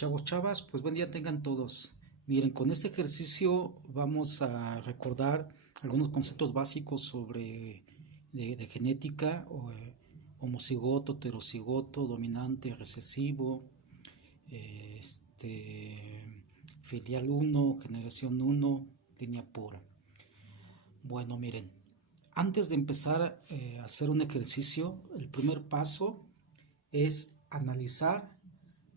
Chavos, chavas, pues buen día tengan todos. Miren, con este ejercicio vamos a recordar algunos conceptos básicos sobre de genética, homocigoto, heterocigoto, dominante, recesivo, filial uno, generación uno, línea pura. Bueno, miren, antes de empezar a hacer un ejercicio, el primer paso es analizar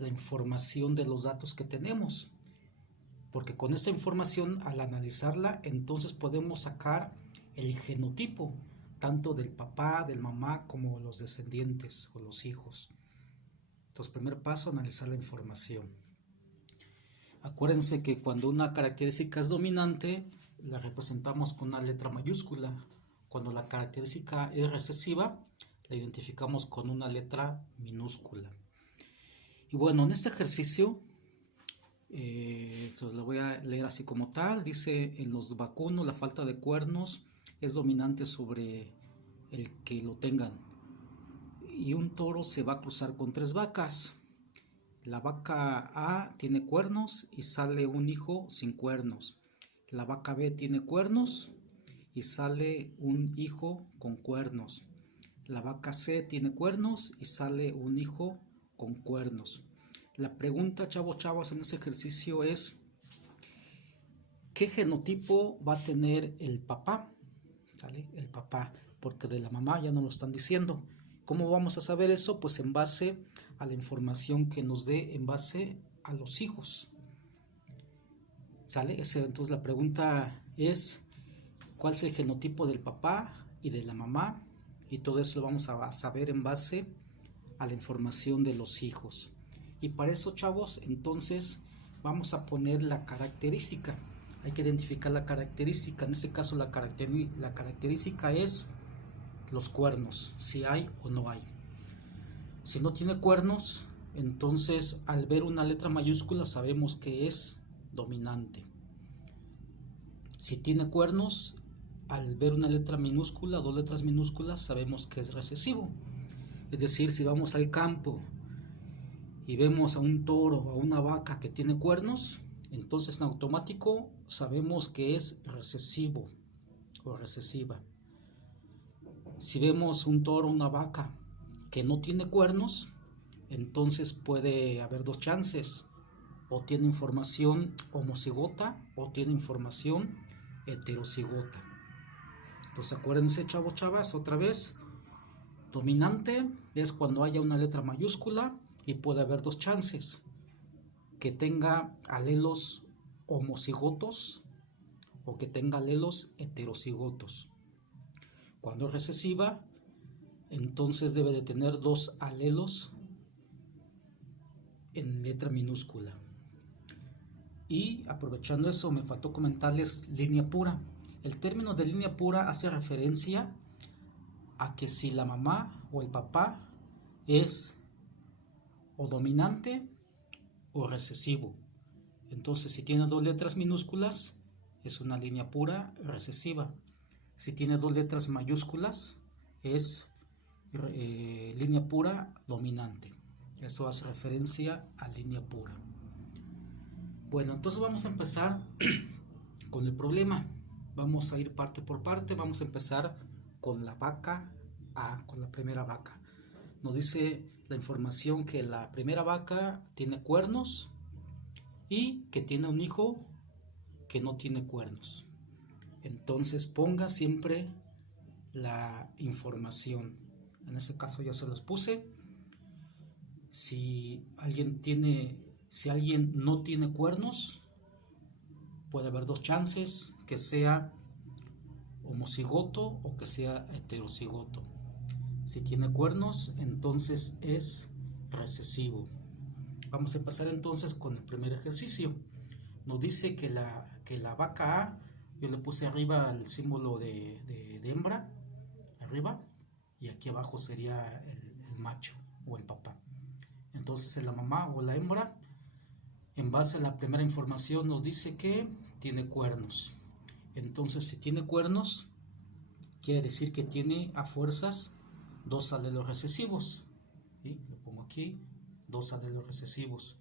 la información de los datos que tenemos, porque con esta información, al analizarla, entonces podemos sacar el genotipo tanto del papá, del mamá, como los descendientes o los hijos. Entonces, primer paso, analizar la información. Acuérdense que cuando una característica es dominante, la representamos con una letra mayúscula. Cuando la característica es recesiva, la identificamos con una letra minúscula. Y bueno, en este ejercicio, lo voy a leer así como tal. Dice: en los vacunos la falta de cuernos es dominante sobre el que lo tengan. Y un toro se va a cruzar con 3 vacas. La vaca A tiene cuernos y sale un hijo sin cuernos. La vaca B tiene cuernos y sale un hijo con cuernos. La vaca C tiene cuernos y sale un hijo con cuernos. La pregunta, chavos, en ese ejercicio es: ¿qué genotipo va a tener el papá? ¿Sale? El papá, porque de la mamá ya no lo están diciendo. ¿Cómo vamos a saber eso? Pues en base a la información que nos dé en base a los hijos. ¿Sale? Entonces la pregunta es: ¿cuál es el genotipo del papá y de la mamá? Y todo eso lo vamos a saber en base a la información de los hijos. Y para eso, chavos, entonces vamos a poner la característica. Hay que identificar la característica. En este caso la característica es los cuernos, si hay o no hay. Si no tiene cuernos, entonces al ver una letra mayúscula sabemos que es dominante. Si tiene cuernos, al ver una letra minúscula, 2 letras minúsculas, sabemos que es recesivo. Es decir, si vamos al campo y vemos a un toro o a una vaca que tiene cuernos, entonces en automático sabemos que es recesivo o recesiva. Si vemos un toro o una vaca que no tiene cuernos, entonces puede haber 2 chances: o tiene información homocigota o tiene información heterocigota. Entonces acuérdense, chavos, chavas, otra vez: dominante es cuando haya una letra mayúscula y puede haber 2 chances: que tenga alelos homocigotos o que tenga alelos heterocigotos. Cuando es recesiva, entonces debe de tener 2 alelos en letra minúscula. Y aprovechando eso, me faltó comentarles línea pura. El término de línea pura hace referencia a que si la mamá o el papá es o dominante o recesivo, entonces si tiene 2 letras minúsculas es una línea pura recesiva. Si tiene 2 letras mayúsculas es línea pura dominante. Eso hace referencia a línea pura. Bueno, entonces vamos a empezar con el problema. Vamos a ir parte por parte. Vamos a empezar con la vaca A, con la primera vaca. Nos dice la información que la primera vaca tiene cuernos y que tiene un hijo que no tiene cuernos. Entonces ponga siempre la información. En ese caso ya se los puse. Si alguien no tiene cuernos, puede haber 2 chances: que sea homocigoto o que sea heterocigoto. Si tiene cuernos, entonces es recesivo. Vamos a empezar entonces con el primer ejercicio. Nos dice que la vaca A, yo le puse arriba el símbolo de hembra, arriba, y aquí abajo sería el macho o el papá. Entonces en la mamá o la hembra, en base a la primera información, nos dice que tiene cuernos. Entonces si tiene cuernos, quiere decir que tiene a fuerzas 2 alelos recesivos. ¿Sí? Lo pongo aquí, 2 alelos recesivos.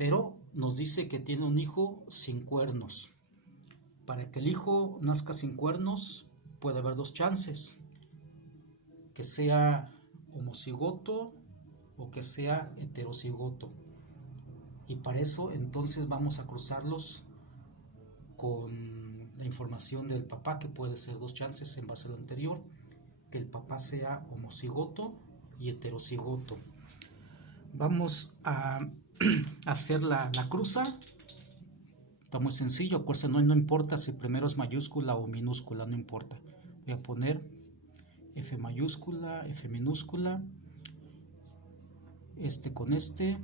pero nos dice que tiene un hijo sin cuernos. Para que el hijo nazca sin cuernos puede haber dos chances: que sea homocigoto o que sea heterocigoto. Y para eso entonces vamos a cruzarlos con la información del papá, que puede ser dos chances en base a lo anterior: que el papá sea homocigoto y heterocigoto. Vamos a hacer la cruza. Está muy sencillo, acuérdense, no importa si primero es mayúscula o minúscula, no importa. Voy a poner F mayúscula, F minúscula, este con este,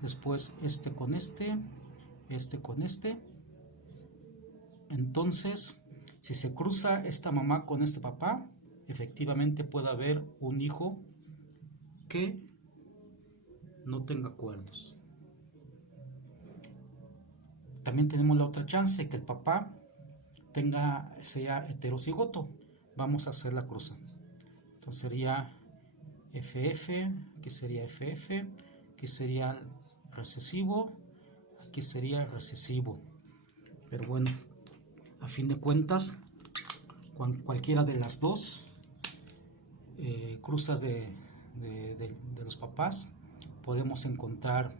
después este con este con este. Entonces, si se cruza esta mamá con este papá, efectivamente puede haber un hijo que no tenga cuernos. También tenemos la otra chance, que el papá sea heterocigoto. Vamos a hacer la cruza. Entonces sería FF, aquí sería FF, aquí sería recesivo, aquí sería recesivo. Pero bueno, a fin de cuentas, cualquiera de las dos cruzas de los papás, podemos encontrar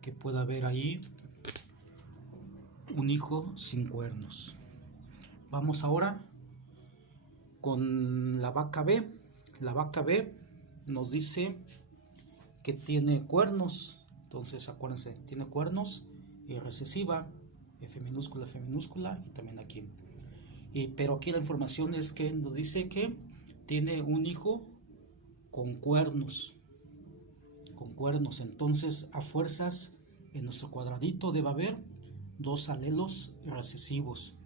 que pueda haber ahí un hijo sin cuernos. Vamos ahora con la vaca B. La vaca B nos dice que tiene cuernos. Entonces acuérdense, tiene cuernos y recesiva, F minúscula y también aquí. Pero aquí la información es que nos dice que tiene un hijo con cuernos. Entonces, a fuerzas, en nuestro cuadradito debe haber dos alelos recesivos.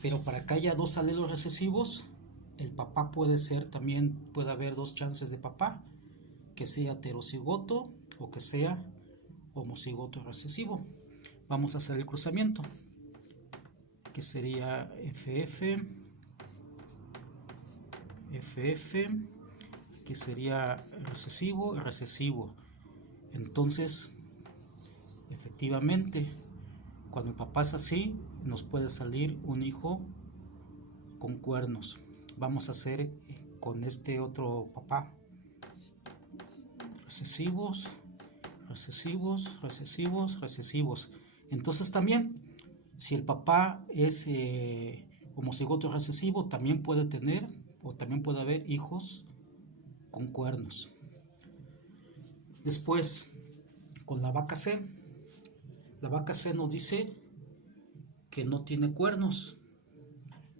Pero para que haya dos alelos recesivos, el papá puede haber dos chances de papá: que sea heterocigoto o que sea homocigoto recesivo. Vamos a hacer el cruzamiento, que sería FF, que sería recesivo. Entonces, efectivamente, cuando el papá es así, nos puede salir un hijo con cuernos. Vamos a hacer con este otro papá: recesivos. Entonces también, si el papá es homocigoto recesivo, también puede haber hijos con cuernos. Después, con la vaca C. La vaca C nos dice que no tiene cuernos.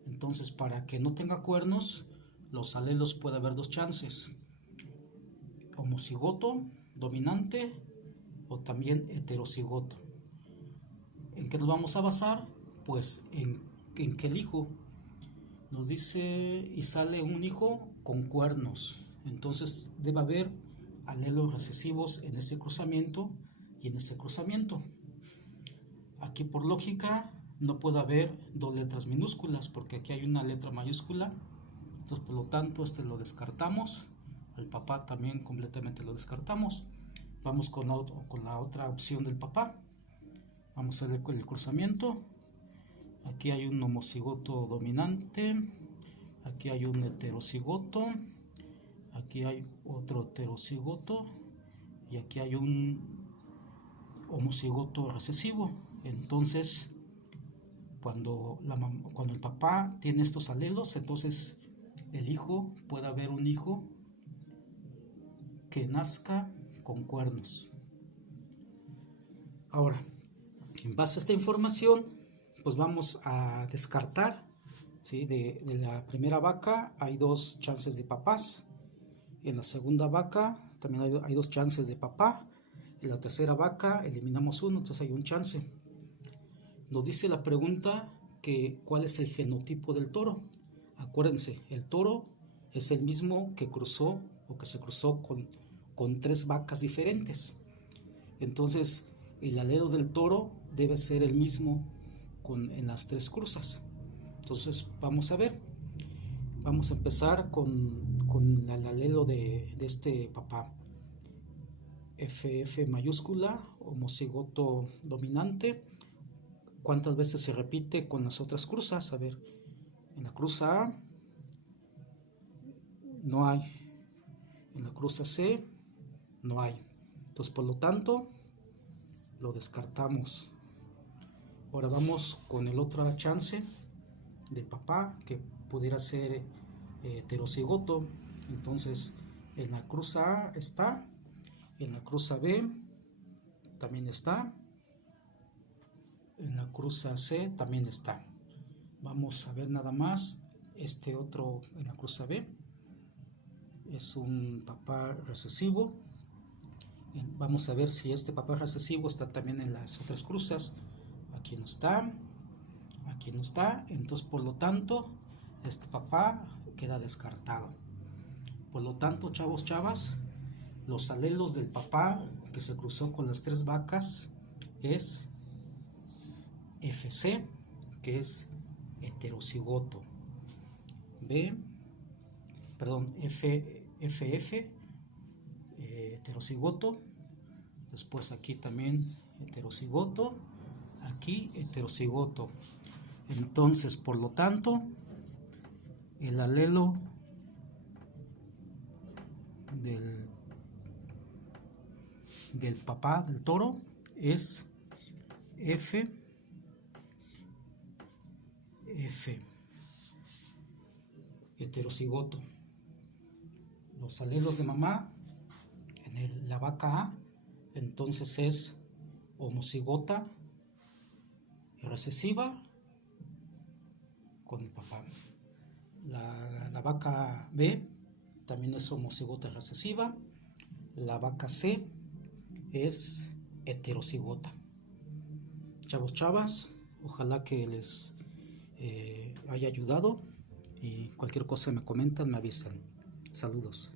Entonces, para que no tenga cuernos, los alelos puede haber dos chances: homocigoto dominante o también heterocigoto. ¿En qué nos vamos a basar? Pues en que el hijo nos dice y sale un hijo con cuernos. Entonces debe haber alelos recesivos en ese cruzamiento y en ese cruzamiento. Aquí, por lógica, no puede haber dos letras minúsculas, porque aquí hay una letra mayúscula. Entonces, por lo tanto, lo descartamos. Al papá también completamente lo descartamos. Vamos con la otra opción del papá. Vamos a ver el cruzamiento. Aquí hay un homocigoto dominante, aquí hay un heterocigoto, aquí hay otro heterocigoto y aquí hay un homocigoto recesivo. Entonces, cuando el papá tiene estos alelos, entonces puede haber un hijo que nazca con cuernos. Ahora, en base a esta información, pues vamos a descartar, ¿sí? De la primera vaca hay dos chances de papás. En la segunda vaca también hay dos chances de papá. En la tercera vaca eliminamos uno, entonces hay un chance. Nos dice la pregunta que cuál es el genotipo del toro. Acuérdense, el toro es el mismo que se cruzó con tres vacas diferentes. Entonces, el alelo del toro debe ser el mismo en las tres cruzas. Entonces, vamos a ver. Vamos a empezar con con el alelo de este papá. FF mayúscula, homocigoto dominante. ¿Cuántas veces se repite con las otras cruzas? A ver, en la cruza A no hay, en la cruza C no hay. Entonces, por lo tanto, lo descartamos. Ahora vamos con el otro chance del papá, que pudiera ser heterocigoto. Entonces, en la cruza A está, en la cruza B también está, en la cruza C también está. Vamos a ver nada más este otro en la cruza B. Es un papá recesivo. Vamos a ver si este papá recesivo está también en las otras cruzas. Aquí no está, aquí no está. Entonces, por lo tanto, este papá queda descartado. Por lo tanto, chavos, chavas, los alelos del papá que se cruzó con las 3 vacas es FC, que es heterocigoto. FF, heterocigoto. Después aquí también heterocigoto. Aquí heterocigoto. Entonces, por lo tanto, el alelo del papá del toro es F, heterocigoto. Los alelos de mamá en la vaca A, entonces es homocigota recesiva con el papá. La vaca B también es homocigota recesiva. La vaca C es heterocigota. Chavos, chavas, ojalá que les haya ayudado, y cualquier cosa me comentan, me avisan. Saludos.